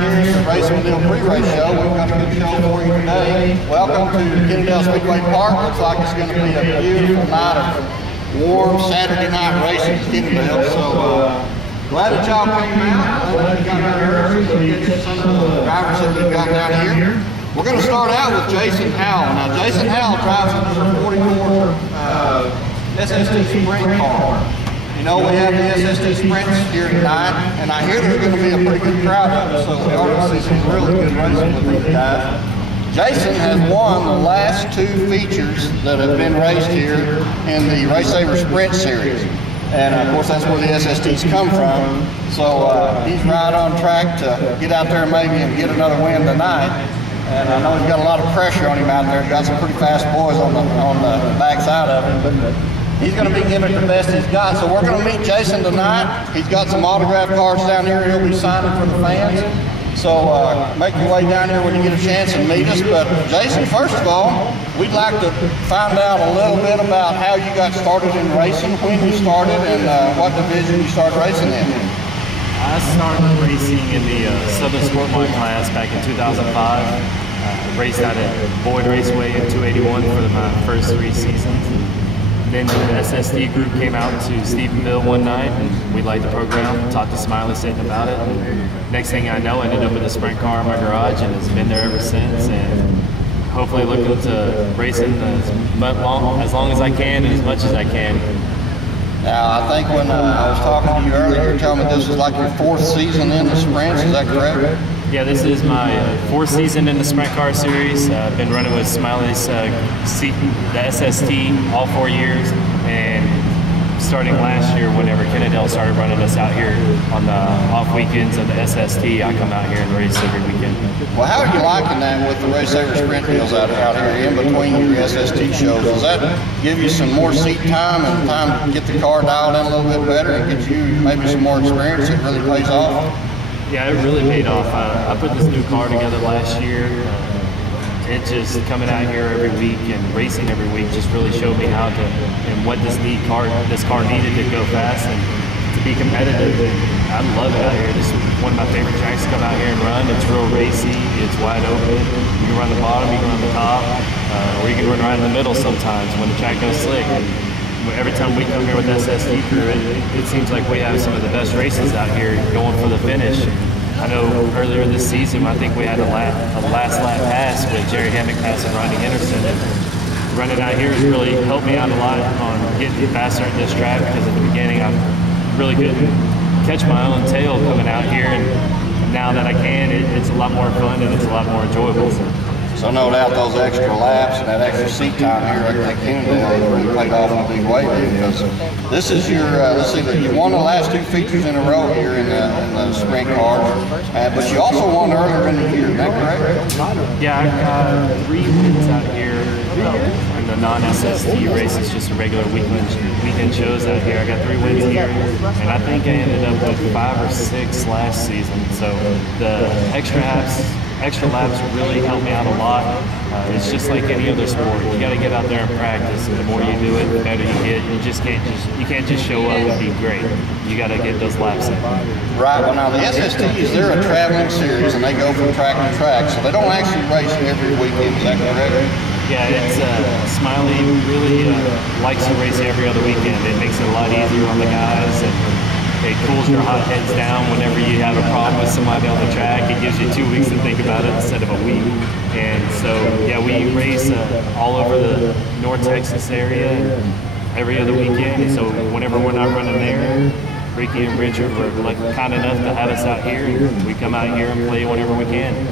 here at the Racin with Neal pre-race show. We've got a good show for you today. Welcome to Kennedale Speedway Park. Looks like it's going to be a beautiful night of warm Saturday night racing at Kennedale. So glad that y'all came out. Glad that you got here early to get some of the drivers that we've got down here. We're going to start out with Jason Howell. Now, Jason Howell drives a number 44 SST Sprint car. You know, we have the SST Sprints here tonight, and I hear there's going to be a pretty good crowd of us, so we ought to see some really good racing with these guys. Jason has won the last two features that have been raced here in the Race Saver Sprint Series. And of course, that's where the SSTs come from. So he's right on track to get out there maybe and get another win tonight. And I know he's got a lot of pressure on him out there. Got some pretty fast boys on the backside of him. But he's going to be giving it the best he's got. So we're going to meet Jason tonight. He's got some autograph cards down here he'll be signing for the fans. So make your way down here when you get a chance and meet us. But Jason, first of all, we'd like to find out a little bit about how you got started in racing, when you started, and what division you started racing in. I started racing in the Southern Sport Line class back in 2005. Raced out at Boyd Raceway in 281 for my first 3 seasons. Then the SST group came out to Stephenville one night, and we liked the program, talked to Smiley sitting about it. And next thing I know, I ended up with a sprint car in my garage, and it's been there ever since. And hopefully looking to racing as long as I can and as much as I can. Now, I think when I was talking to you earlier, you were telling me this was like your 4th season in the sprints, is that correct? Yeah, this is my 4th season in the Sprint Car Series. I've been running with Smiley's the SST all 4 years, and starting last year whenever Kennedale started running us out here on the off weekends of the SST, I come out here and race every weekend. Well, how are you liking that with the Race Saver Sprint deals out here in between your SST shows? Does that give you some more seat time and time to get the car dialed in a little bit better and get you maybe some more experience that really pays off? Yeah, it really paid off. I put this new car together last year. It just coming out here every week and racing every week just really showed me how to and what this car needed to go fast and to be competitive. And I love it out here. This is one of my favorite tracks to come out here and run. It's real racy. It's wide open. You can run the bottom, you can run the top, or you can run right in the middle sometimes when the track goes slick. And every time we come here with SST crew, it seems like we have some of the best races out here going for the finish. I know earlier this season, I think we had a last lap pass with Jerry Hammock passing Ronnie Henderson. And running out here has really helped me out a lot on getting faster at this track, because at the beginning I really couldn't catch my own tail coming out here, and now that I can, it's a lot more fun and it's a lot more enjoyable. So no doubt those extra laps and that extra seat time here at Kennedale has really played off in a big way, because this is your, let's see, you won the last 2 features in a row here in the sprint cars, but you also won earlier in the year, is that correct? Yeah, I've got 3 wins out here in the non-SST races, just a regular weekend shows out here. I got 3 wins here, and I think I ended up with 5 or 6 last season. So the extra laps really helped me out a lot. It's just like any other sport. You got to get out there and practice. The more you do it, the better you get. You can't just show up and be great. You got to get those laps in. Right. Well, now the SSTs, they're a traveling series, and they go from track to track, so they don't actually race every weekend. Is that correct? Yeah, it's Smiley really likes to race every other weekend. It makes it a lot easier on the guys, and it cools your hot heads down whenever you have a problem with somebody on the track. It gives you 2 weeks to think about it instead of a week. And so, yeah, we race all over the North Texas area every other weekend. So whenever we're not running there, Ricky and Richard were kind enough to have us out here. We come out here and play whenever we can.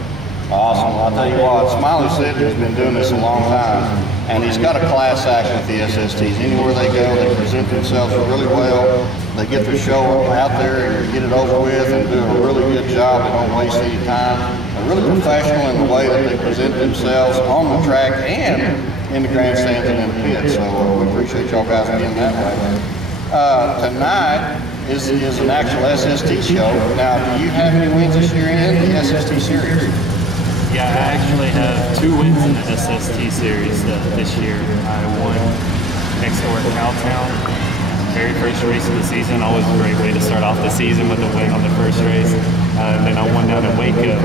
Awesome. I'll tell you what, Smiley said he's been doing this a long time, and he's got a class act with the SSTs. Anywhere they go, they present themselves really well. They get their show out there and get it over with and do a really good job. They don't waste any time. They're really professional in the way that they present themselves on the track and in the grandstands and in the pit. So we appreciate y'all guys being that way. Tonight is an actual SST show. Now, do you have any wins this year in the SST series? Yeah, I actually have 2 wins in the SST series this year. I won next door at Cowtown, very first race of the season. Always a great way to start off the season with a win on the first race. and then I won down in Waco.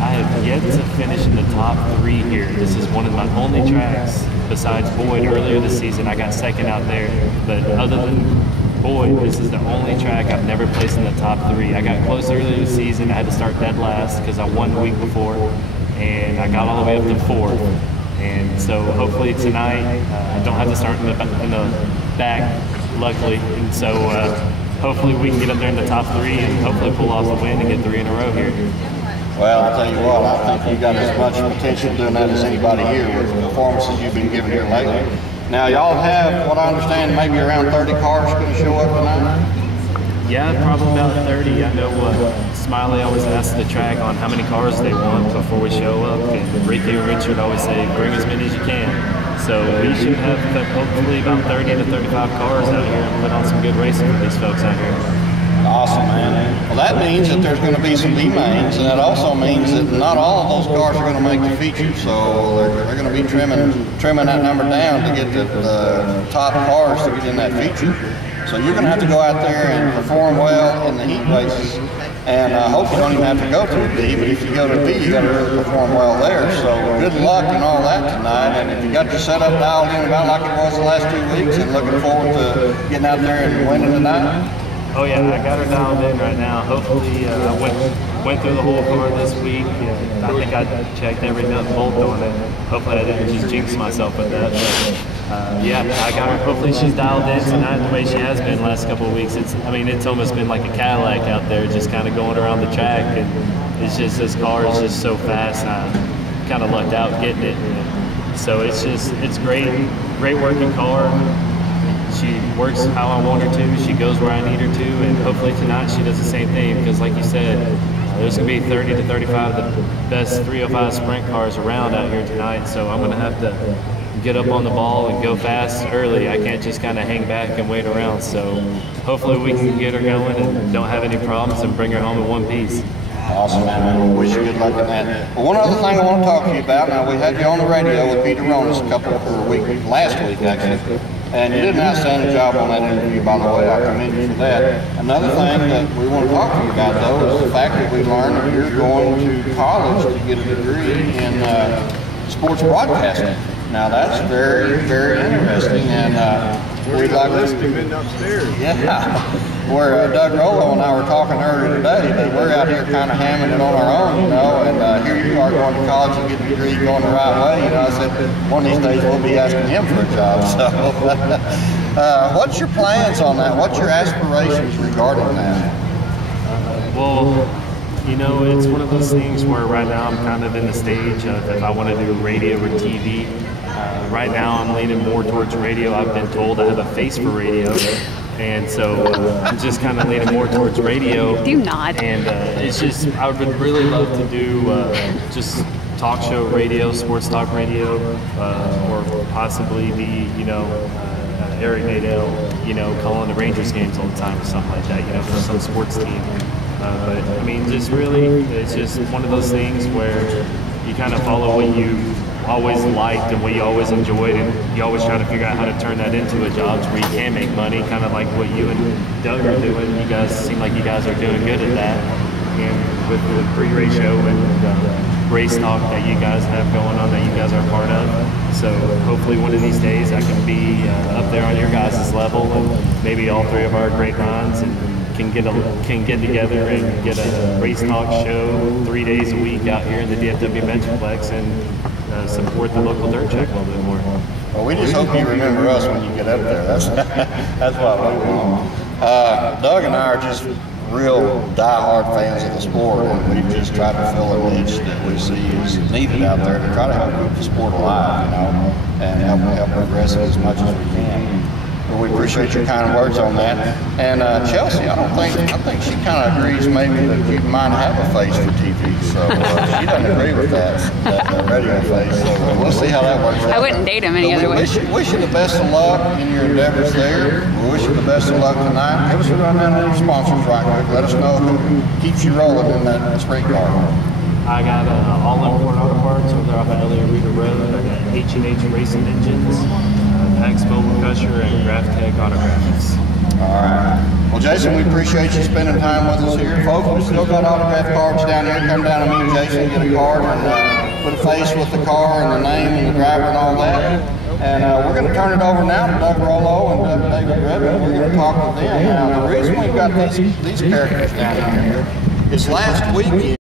I have yet to finish in the top 3 here. This is one of my only tracks besides Boyd. Earlier this season, I got second out there, but other than Boyd, this is the only track I've never placed in the top 3. I got close earlier this season. I had to start dead last because I won the week before, and I got all the way up to 4th. And so hopefully tonight, I don't have to start in the back, luckily. And so hopefully we can get up there in the top 3 and hopefully pull off a win and get 3 in a row here. Well, I'll tell you what, I think you got as much potential doing that as anybody here with the performances you've been giving here lately. Now, y'all have, what I understand, maybe around 30 cars going to show up tonight? Yeah, probably about 30. I know Smiley always asks the track on how many cars they want before we show up, and Ricky and Richard always say, bring as many as you can. So we should have hopefully about 30 to 35 cars out here and put on some good racing for these folks out here. Awesome, man. Well, that means that there's going to be some B-mains, and that also means that not all of those cars are going to make the feature. So they're going to be trimming that number down to get the top cars to get in that feature. So you're going to have to go out there and perform well in the heat races. And I hope you don't even have to go to the B, but if you go to the B, you got to really perform well there. So good luck and all that tonight. And if you got your setup dialed in about like it was the last 2 weeks and looking forward to getting out there and winning tonight. Oh yeah, I got her dialed in right now. Hopefully, I went through the whole car this week. I think I checked every nut and bolt on it. Hopefully, I didn't just jinx myself with that. But, yeah, I got her. Hopefully, she's dialed in tonight the way she has been the last couple of weeks. It's almost been like a Cadillac out there, just kind of going around the track. And it's just this car is just so fast. I kind of lucked out getting it. So it's great working car. She works how I want her to. She goes where I need her to, and hopefully tonight she does the same thing. Because, like you said, there's going to be 30 to 35 of the best 305 sprint cars around out here tonight. So I'm going to have to get up on the ball and go fast early. I can't just kind of hang back and wait around. So hopefully we can get her going and don't have any problems and bring her home in one piece. Awesome, man. Wish you good luck in that. Well, one other thing I want to talk to you about. Now, we had you on the radio with Peter Ronas last week, actually. And you did an outstanding job on that interview, by the way. I commend you for that. Another thing that we want to talk to you about, though, is the fact that we learned that you're going to college to get a degree in sports broadcasting. Now, that's very, very interesting. And we'd like to... Yeah. Where Doug Rollo and I were talking earlier today, that we're out here kind of hamming it on our own, you know, and here you are going to college and getting a degree going the right way. You know, I said, one of these days we'll be asking him for a job. So, what's your plans on that? What's your aspirations regarding that? Well, you know, it's one of those things where right now I'm kind of in the stage of if I want to do radio or TV. Right now I'm leaning more towards radio. I've been told I have a face for radio. And so I'm just kind of leaning more towards radio. Do not. And it's just, I would really love to do just talk show radio, sports talk radio, or possibly be, you know, Eric Nadell, you know, calling the Rangers games all the time or something like that, you know, for some sports team. But I mean, just really, it's just one of those things where you kind of follow what you always liked and what you always enjoyed, and you always try to figure out how to turn that into a job where you can make money, kind of like what you and Doug are doing. You guys seem like you guys are doing good at that. And with the pre-race show and race talk that you guys have going on that you guys are a part of. So hopefully one of these days I can be up there on your guys' level, and maybe all 3 of our great minds and can get together and get a race talk show 3 days a week out here in the DFW Metroplex and support the local dirt track a little bit more. Well, we just hope you remember us when you get up there. That's what we want. Doug and I are just real die-hard fans of the sport, and we've just tried to fill a niche that we see is needed out there to try to help keep the sport alive, you know, and help progress it as much as we can. But we appreciate your kind words on that. And Chelsea, I think she kind of agrees maybe that you might have a face for TV. So she doesn't agree with that radio face. So we'll see how that works out. I wouldn't date him any other way. Wish you the best of luck in your endeavors there. We wish you the best of luck tonight. Give us a rundown on your sponsors right quick. Let us know who keeps you rolling in that sprint car. I got all import auto parts over there off of Elliott Reader Road. I got H&H Racing Engines, Pax Mobile Crusher, and Graphtech Auto Graphics. All right. Well, Jason, we appreciate you spending time with us here. Folks, we still got autograph cards down here. Come down and meet Jason, get a card, and put a face with the car and the name and the driver and all that. And we're going to turn it over now to Doug Rollo and Doug David Ribbon. We're going to talk to them. Now, the reason we've got these characters down here is last weekend,